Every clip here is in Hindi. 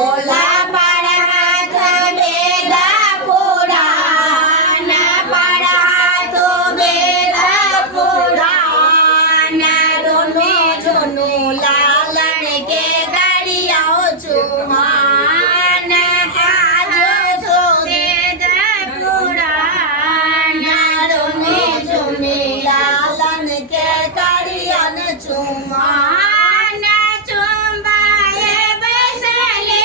भोला पर हाथ वेद पुराण पर हाथ वेद पुराण दोनों जोनू लालन के गरियाओ चुमान आज सो वेद पुराण दोनों जोनू लालन के गरियन चुमान चुम्बाए बसले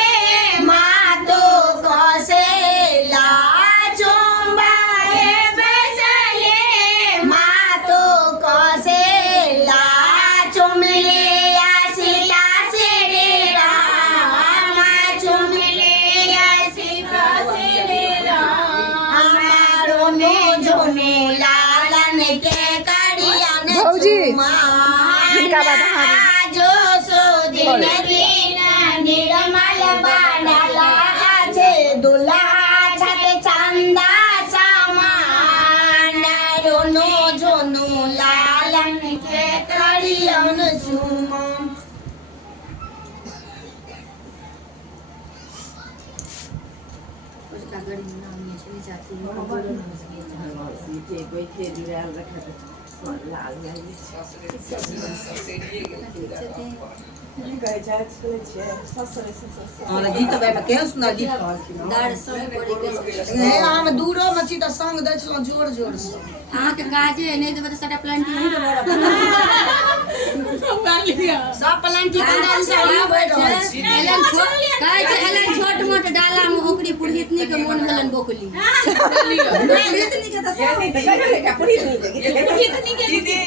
मातो कौशला चुम्बाए बसले मातो कौशला चुमले आशिला श्री राम चुमले आशिला श्री राम दोनों जोनू लालन के करियन जो सो दिन दिन निर्मल बनला छे दुल्हा छत चंदा समान दोनों जोनू लालन के करियन चुमान हम दूरो में छी त संग दै छलौ जोर जोर से अहाँ के काजे नहीं देबे त सारा प्लांट नहीं देबे सब प्लांटी कंदा से हम बैठ रहल छी एलन छोट काहे छै एलन छोट मोट डाला में ओकरी पुरहितनी के मोन भेलन बोकली पुरहितनी के त पुरहितनी के दीदी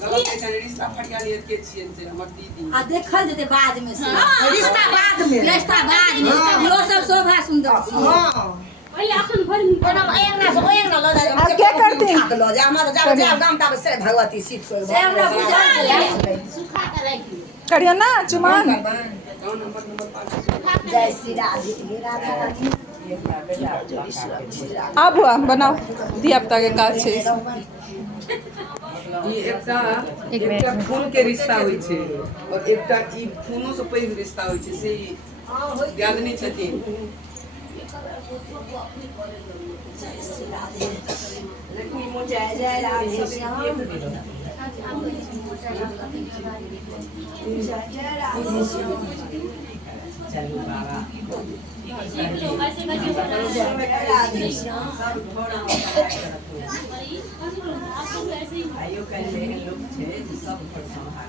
रिश्ता फटियाली के छियन से हमर दीदी आ देखल जेते बाद में से रिश्ता बाद में यो सब शोभा सुंदर हां पहले अपन घर में कोना एक ना से एक ना ल जा आप क्या करते हैं? लो जा हमर जा गाम ताब से भगवती सीत को से हमरा बुझा दे सुखा के राखी करियो ना चुमान नंबर 5 जय श्री राधे राधा रानी आप हुआ बनाओ दिया पता के काज छै ई एकटा खून के रिश्ता होय छै और एकटा ई खूनो से पैघ रिश्ता होय छै से ज्ञानी छथिन जय श्री राधे लक्ष्मी जय जय राधे श्याम जय जय राधे श्याम चलो बाबा राधे श्याम आयो कर ले लोग छे सब पर संभाल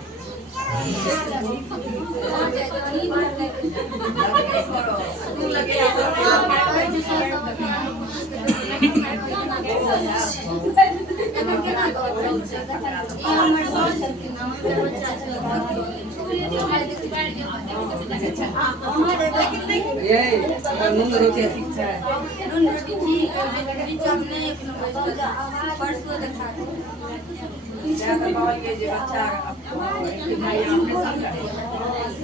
लगे ये नून रोटी ठीक छै नून रोटी ठीक है बीच में परसों देखा ज्यादा बाबा के जे बच्चा भाई आपने सब